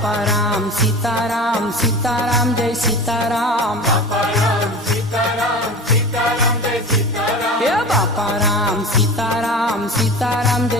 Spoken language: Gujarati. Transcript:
બાપા રામ સીતારામ સીતારામ જય સીતારામ બાપા રામ સીતારામ સીતારામ જય સીતારામ હે બાપા રામ સીતારામ સીતારામ જય